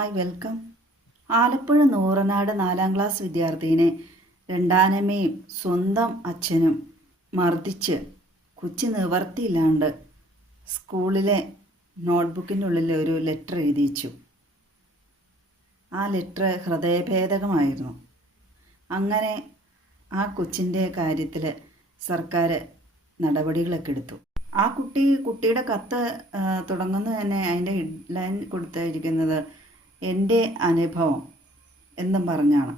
Hi welcome Alappuzha Nooranad നാലാം class വിദ്യാർത്ഥിനെ രണ്ടാനമ്മയും സ്വന്തം അച്ഛനും മർദ്ദിച്ച് കൊച്ചി നിവർത്തിയില്ലാണ്ട് സ്കൂളിലെ നോട്ട്ബുക്കിന്റെ ഉള്ളിൽ ഒരു ലെറ്റർ എഴുതിയിച്ചു ആ ലെറ്റർ ഹൃദയഭേദകമായിരുന്നു. അങ്ങനെ ആ കൊച്ചിന്റെ കാര്യത്തിൽ സർക്കാർ നടപടികളൊക്കെ എടുത്തു. ആ കുട്ടി കുട്ടിയുടെ കത്ത് തുടങ്ങുന്ന തുടങ്ങുന്നത് തന്നെ അതിന്റെ ഹെഡ്ലൈൻ കൊടുത്തിരിക്കുന്നത് എന്റെ അനുഭവം എന്നും പറഞ്ഞാണ്.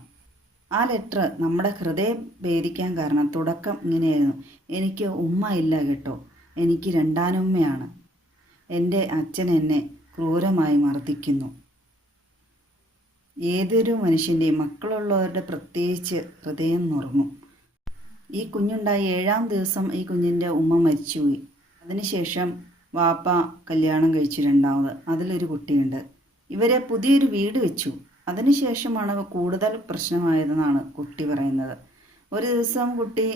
ആ ലെറ്റർ നമ്മുടെ ഹൃദയം ഭേദിക്കാൻ കാരണം തുടക്കം ഇങ്ങനെയായിരുന്നു. എനിക്ക് ഉമ്മ ഇല്ല കേട്ടോ. എനിക്ക് രണ്ടാനുമ്മയാണ്. എന്റെ അച്ഛൻ എന്നെ ക്രൂരമായി മർദ്ദിക്കുന്നു. ഏതൊരു മനുഷ്യന്റെയും മക്കളുള്ളവരുടെ പ്രത്യേകിച്ച് ഹൃദയം നുറങ്ങും. ഈ കുഞ്ഞുണ്ടായി ഏഴാം ദിവസം ഈ കുഞ്ഞിന്റെ ഉമ്മ മരിച്ചുപോയി. അതിനുശേഷം വാപ്പ കല്യാണം കഴിച്ചു രണ്ടാമത്. അതിലൊരു കുട്ടിയുണ്ട്. ഇവരെ പുതിയൊരു വീട് വെച്ചു. അതിനുശേഷമാണ് കൂടുതൽ പ്രശ്നമായതെന്നാണ് കുട്ടി പറയുന്നത്. ഒരു ദിവസം കുട്ടി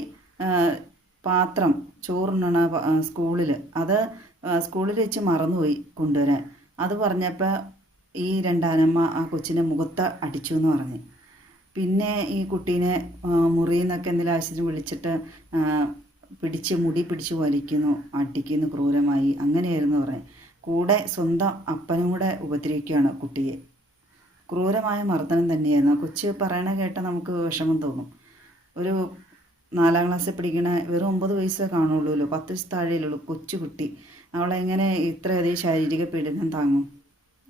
പാത്രം ചോറുണ്ണണ സ്കൂളിൽ അത് സ്കൂളിൽ വെച്ച് മറന്നുപോയി കൊണ്ടുവരാൻ. അത് പറഞ്ഞപ്പോൾ ഈ രണ്ടാനമ്മ ആ കൊച്ചിനെ മുഖത്ത് അടിച്ചു എന്ന് പറഞ്ഞു. പിന്നെ ഈ കുട്ടീനെ മുറിയിൽ നിന്നൊക്കെ എന്തെങ്കിലും ആവശ്യത്തിന് വിളിച്ചിട്ട് പിടിച്ച് മുടി പിടിച്ച് വലിക്കുന്നു അടിക്കുന്നു ക്രൂരമായി അങ്ങനെയായിരുന്നു പറയാൻ കൂടെ സ്വന്തം അപ്പനും കൂടെ ഉപദ്രവിക്കുകയാണ് കുട്ടിയെ. ക്രൂരമായ മർദ്ദനം തന്നെയായിരുന്നു. കൊച്ച് പറയണ കേട്ട നമുക്ക് വിഷമം തോന്നും. ഒരു നാലാം ക്ലാസ്സിൽ പഠിക്കണ വെറും ഒമ്പത് വയസ്സേ കാണുള്ളൂല്ലോ. പത്ത് വയസ്സ് താഴെയുള്ളൂ കൊച്ചു കുട്ടി. അവളെങ്ങനെ ഇത്രയധികം ശാരീരിക പീഡനം താങ്ങും?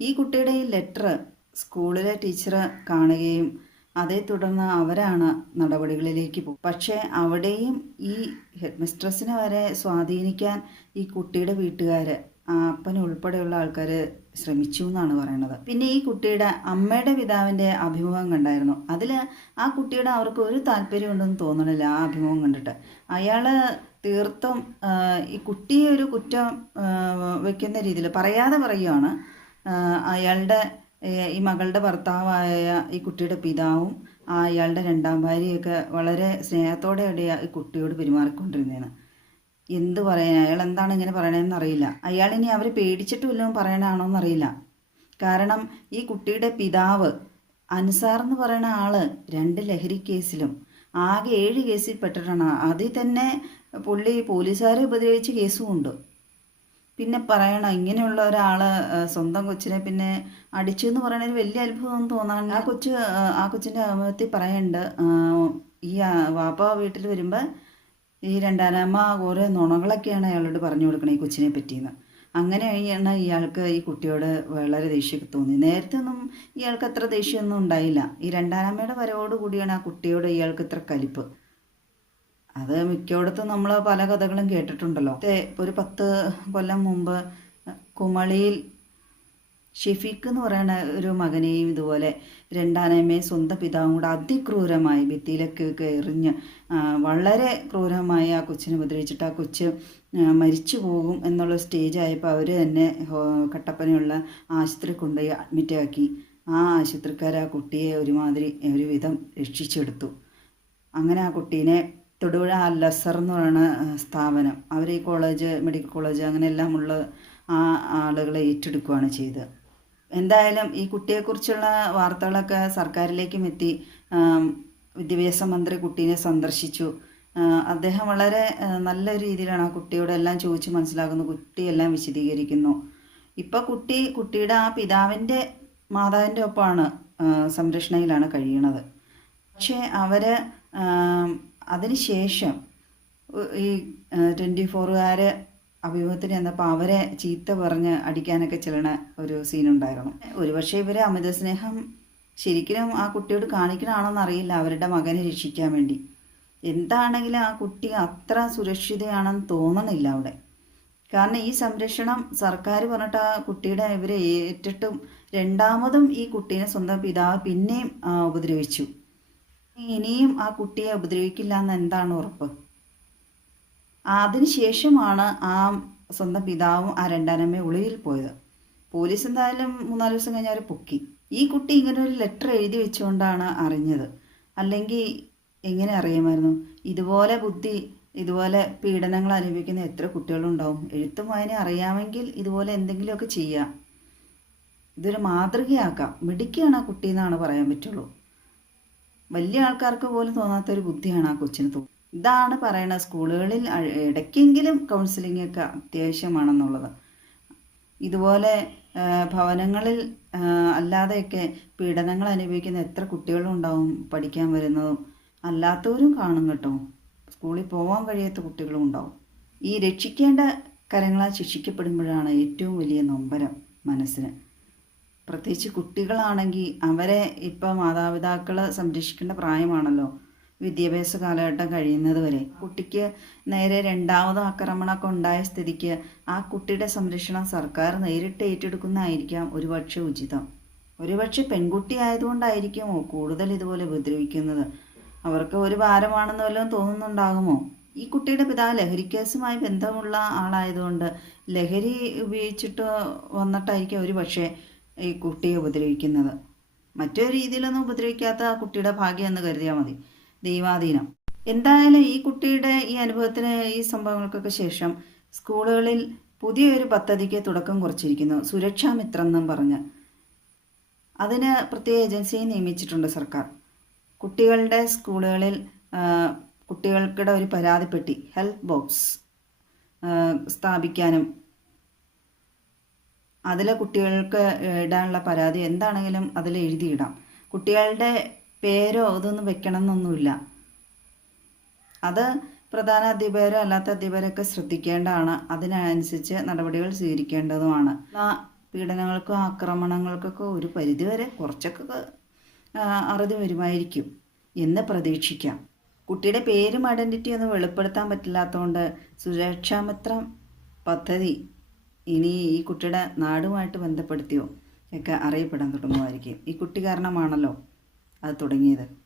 ഈ കുട്ടിയുടെ ഈ ലെറ്റർ സ്കൂളിലെ ടീച്ചർ കാണുകയും അതേ തുടർന്ന് അവരാണ് നടപടികളിലേക്ക് പോകും പക്ഷേ അവിടെയും ഈ ഹെഡ് മിസ്ട്രസ്സിനെ വരെ സ്വാധീനിക്കാൻ ഈ കുട്ടിയുടെ വീട്ടുകാർ അപ്പൻ ഉൾപ്പെടെയുള്ള ആൾക്കാർ ശ്രമിച്ചു എന്നാണ് പറയുന്നത് പിന്നെ ഈ കുട്ടിയുടെ അമ്മയുടെ പിതാവിന്റെ അഭിമുഖം കണ്ടായിരുന്നു. അതിൽ ആ കുട്ടിയുടെ അവർക്ക് ഒരു താല്പര്യം ഉണ്ടെന്ന് തോന്നണില്ല ആ അഭിമുഖം കണ്ടിട്ട്. അയാൾ തീർത്തും ഈ കുട്ടിയെ ഒരു കുറ്റം വെക്കുന്ന രീതിയിൽ പറയാതെ പറയുകയാണ് അയാളുടെ ഈ മകളുടെ ഭർത്താവായ ഈ കുട്ടിയുടെ പിതാവും അയാളുടെ രണ്ടാം ഭാര്യയൊക്കെ വളരെ സ്നേഹത്തോടെയാണ് ഈ കുട്ടിയോട് പെരുമാറിക്കൊണ്ടിരുന്നേന്ന്. എന്ത് പറയാൻ അയാൾ എന്താണ് ഇങ്ങനെ പറയണതെന്ന് അറിയില്ല. അയാൾ ഇനി അവർ പേടിച്ചിട്ടും പറയണാണോ എന്നറിയില്ല കാരണം ഈ കുട്ടിയുടെ പിതാവ് അൻസാർ എന്ന് പറയുന്ന ആൾ രണ്ട് ലഹരി കേസിലും ആകെ ഏഴ് കേസിൽ പെട്ടിട്ടാണ്. അതിൽ തന്നെ പുള്ളി പോലീസുകാരെ ഉപദ്രവിച്ച കേസും ഉണ്ട്. പിന്നെ പറയണം ഇങ്ങനെയുള്ള ഒരാൾ സ്വന്തം കൊച്ചിനെ പിന്നെ അടിച്ചു എന്ന് പറയണത് വലിയ അത്ഭുതം തോന്നാണ് ആ കൊച്ച് ആ, കൊച്ചിന്റെ അനുഭവത്തിൽ പറയുന്നുണ്ട് ഈ വാപ്പ വീട്ടിൽ വരുമ്പോൾ ഈ രണ്ടാനമ്മ ഓരോ നുണകളൊക്കെയാണ് അയാളോട് പറഞ്ഞു കൊടുക്കണത് ഈ കൊച്ചിനെ പറ്റിയെന്ന് അങ്ങനെയാണ് ഇയാൾക്ക് ഈ കുട്ടിയോട് വളരെ ദേഷ്യമൊക്കെ തോന്നി നേരത്തെ ഒന്നും ഇയാൾക്ക് അത്ര ദേഷ്യമൊന്നും ഉണ്ടായില്ല. ഈ രണ്ടാനമ്മയുടെ വരവോടുകൂടിയാണ് ആ കുട്ടിയോട് ഇയാൾക്ക് ഇത്ര കലിപ്പ്. അത് മിക്കയിടത്തും നമ്മൾ പല കഥകളും കേട്ടിട്ടുണ്ടല്ലോ. ഒരു പത്ത് കൊല്ലം മുമ്പ് കുമളിയിൽ ഷെഫീഖ് എന്ന് പറയുന്ന ഒരു മകനെയും ഇതുപോലെ രണ്ടാനമ്മയും സ്വന്തം പിതാവും കൂടെ അതിക്രൂരമായി ഭിത്തിയിലൊക്കെ എറിഞ്ഞ് വളരെ ക്രൂരമായി ആ കൊച്ചിനെ ഉപദ്രവിച്ചിട്ട് ആ കൊച്ച് മരിച്ചു പോകും എന്നുള്ള സ്റ്റേജ് ആയപ്പോൾ അവർ തന്നെ കട്ടപ്പനയുള്ള ആശുപത്രി കൊണ്ടുപോയി അഡ്മിറ്റ് ആക്കി. ആ ആശുപത്രിക്കാർ ആ കുട്ടിയെ ഒരുമാതിരി ഒരുവിധം രക്ഷിച്ചെടുത്തു. അങ്ങനെ ആ കുട്ടീനെ തൊടുപുഴ ആ ലസർ എന്ന് പറയുന്ന സ്ഥാപനം അവർ ഈ കോളേജ് മെഡിക്കൽ കോളേജ് അങ്ങനെയെല്ലാം ഉള്ള ആ ആളുകളെ ഏറ്റെടുക്കുകയാണ് ചെയ്തത്. എന്തായാലും ഈ കുട്ടിയെക്കുറിച്ചുള്ള വാർത്തകളൊക്കെ സർക്കാരിലേക്കും എത്തി. വിദ്യാഭ്യാസ മന്ത്രി കുട്ടീനെ സന്ദർശിച്ചു. അദ്ദേഹം വളരെ നല്ല രീതിയിലാണ് ആ കുട്ടിയോട് എല്ലാം ചോദിച്ച് മനസ്സിലാക്കുന്നു. കുട്ടിയെല്ലാം വിശദീകരിക്കുന്നു. ഇപ്പം കുട്ടി കുട്ടിയുടെ ആ പിതാവിന്റെ മാതാവിന്റെ ഒപ്പമാണ് സംരക്ഷണയിലാണ് കഴിയണത് പക്ഷേ അവർ അതിനുശേഷം ശേഷം ഈ ട്വന്റി ഫോറുകാർ അഭിമുഖത്തിന് ചെന്നപ്പോൾ അവരെ ചീത്ത പറഞ്ഞ് അടിക്കാനൊക്കെ ചെല്ലണ ഒരു സീനുണ്ടായിരുന്നു. ഒരുപക്ഷെ ഇവർ അമിത സ്നേഹം ശരിക്കും ആ കുട്ടിയോട് കാണിക്കണാണോന്ന് അറിയില്ല. അവരുടെ മകനെ രക്ഷിക്കാൻ വേണ്ടി. എന്താണെങ്കിലും ആ കുട്ടി അത്ര സുരക്ഷിതയാണെന്ന് തോന്നണില്ല അവിടെ. കാരണം ഈ സംരക്ഷണം സർക്കാർ പറഞ്ഞിട്ട് ആ കുട്ടിയുടെ ഇവരെ ഏറ്റിട്ടും രണ്ടാമതും ഈ കുട്ടീനെ സ്വന്തം പിതാവ് പിന്നെയും ഉപദ്രവിച്ചു. ഇനിയും ആ കുട്ടിയെ ഉപദ്രവിക്കില്ല എന്ന് എന്താണ് ഉറപ്പ്? അതിനുശേഷമാണ് ആ സ്വന്തം പിതാവും ആ രണ്ടാനമ്മയും ഒളിവിൽ പോയത്. പോലീസ് എന്തായാലും മൂന്നാൽ ദിവസം കഴിഞ്ഞ് അവരെ പൊക്കി. ഈ കുട്ടി ഇങ്ങനെ ഒരു ലെറ്റർ എഴുതി വെച്ചുകൊണ്ടാണ് അറിഞ്ഞത്. അല്ലെങ്കിൽ എങ്ങനെ അറിയാമായിരുന്നു? ഇതുപോലെ ബുദ്ധി ഇതുപോലെ പീഡനങ്ങൾ അനുഭവിക്കുന്ന എത്ര കുട്ടികളുണ്ടാവും? എഴുത്തും വായന അറിയാമെങ്കിൽ ഇതുപോലെ എന്തെങ്കിലുമൊക്കെ ചെയ്യാം. ഇതൊരു മാതൃകയാക്കാം. മിടുക്കിയാണ് ആ കുട്ടി എന്നാണ് പറയാൻ പറ്റുള്ളൂ. വലിയ ആൾക്കാർക്ക് പോലും തോന്നാത്തൊരു ബുദ്ധിയാണ് ആ കൊച്ചിന് തോന്നുന്നത്. ഇതാണ് പറയുന്നത് സ്കൂളുകളിൽ ഇടയ്ക്കെങ്കിലും കൗൺസിലിംഗ് ഒക്കെ അത്യാവശ്യമാണെന്നുള്ളത്. ഇതുപോലെ ഭവനങ്ങളിൽ അല്ലാതെയൊക്കെ പീഡനങ്ങൾ അനുഭവിക്കുന്ന എത്ര കുട്ടികളുണ്ടാവും പഠിക്കാൻ വരുന്നതും അല്ലാത്തവരും കാണും കേട്ടോ. സ്കൂളിൽ പോകാൻ കഴിയാത്ത കുട്ടികളും ഉണ്ടാവും. ഈ രക്ഷിക്കേണ്ട കരങ്ങളാൽ ശിക്ഷിക്കപ്പെടുമ്പോഴാണ് ഏറ്റവും വലിയ നൊമ്പരം മനസ്സിന്. പ്രത്യേകിച്ച് കുട്ടികളാണെങ്കിൽ അവരെ ഇപ്പം മാതാപിതാക്കൾ സംരക്ഷിക്കേണ്ട പ്രായമാണല്ലോ. വിദ്യാഭ്യാസ കാലഘട്ടം കഴിയുന്നത് വരെ. കുട്ടിക്ക് നേരെ രണ്ടാമത് ആക്രമണമൊക്കെ ഉണ്ടായ സ്ഥിതിക്ക് ആ കുട്ടിയുടെ സംരക്ഷണം സർക്കാർ നേരിട്ട് ഏറ്റെടുക്കുന്നതായിരിക്കാം ഒരുപക്ഷെ ഉചിതം. ഒരുപക്ഷെ പെൺകുട്ടി ആയതുകൊണ്ടായിരിക്കുമോ കൂടുതൽ ഇതുപോലെ ഉപദ്രവിക്കുന്നത്? അവർക്ക് ഒരു ഭാരമാണെന്ന് വല്ലതും തോന്നുന്നുണ്ടാകുമോ? ഈ കുട്ടിയുടെ പിതാവ് ലഹരിക്കേസുമായി ബന്ധമുള്ള ആളായതുകൊണ്ട് ലഹരി ഉപയോഗിച്ചിട്ട് വന്നിട്ടായിരിക്കും ഒരു പക്ഷേ ഈ കുട്ടിയെ ഉപദ്രവിക്കുന്നത്. മറ്റൊരു രീതിയിലൊന്നും ഉപദ്രവിക്കാത്ത ആ കുട്ടിയുടെ ഭാഗ്യം എന്ന് കരുതിയാൽ മതി. ദൈവാധീനം. എന്തായാലും ഈ കുട്ടിയുടെ ഈ അനുഭവത്തിന് ഈ സംഭവങ്ങൾക്കൊക്കെ ശേഷം സ്കൂളുകളിൽ പുതിയൊരു പദ്ധതിക്ക് തുടക്കം കുറിച്ചിരിക്കുന്നു. സുരക്ഷാ മിത്രം എന്നും പറഞ്ഞ്. അതിന് പ്രത്യേക ഏജൻസിയെ നിയമിച്ചിട്ടുണ്ട് സർക്കാർ. കുട്ടികളുടെ സ്കൂളുകളിൽ കുട്ടികൾക്കിടെ ഒരു പരാതിപ്പെട്ടി ഹെൽപ്പ് ബോക്സ് സ്ഥാപിക്കാനും അതിലെ കുട്ടികൾക്ക് ഇടാനുള്ള പരാതി എന്താണെങ്കിലും അതിൽ എഴുതിയിടാം. കുട്ടികളുടെ പേരോ ഇതൊന്നും വെക്കണം എന്നൊന്നുമില്ല അത് പ്രധാന അധ്യാപകരോ അല്ലാത്ത അധ്യാപകരൊക്കെ ശ്രദ്ധിക്കേണ്ടതാണ്. അതിനനുസരിച്ച് നടപടികൾ സ്വീകരിക്കേണ്ടതുമാണ്. പീഡനങ്ങൾക്കും ആക്രമണങ്ങൾക്കൊക്കെ ഒരു പരിധിവരെ കുറച്ചൊക്കെ അറുതി വരുമായിരിക്കും എന്ന് പ്രതീക്ഷിക്കാം. കുട്ടിയുടെ പേരും ഐഡന്റിറ്റി ഒന്നും വെളിപ്പെടുത്താൻ പറ്റില്ലാത്തതുകൊണ്ട് സുരക്ഷാമിത്രം പദ്ധതി ഇനി ഈ കുട്ടിയുടെ നാടുമായിട്ട് ബന്ധപ്പെടുത്തിയോ ഒക്കെ അറിയപ്പെടാൻ തുടങ്ങുമായിരിക്കും. ഈ കുട്ടി കാരണമാണല്ലോ. അത് തുടങ്ങിയത്.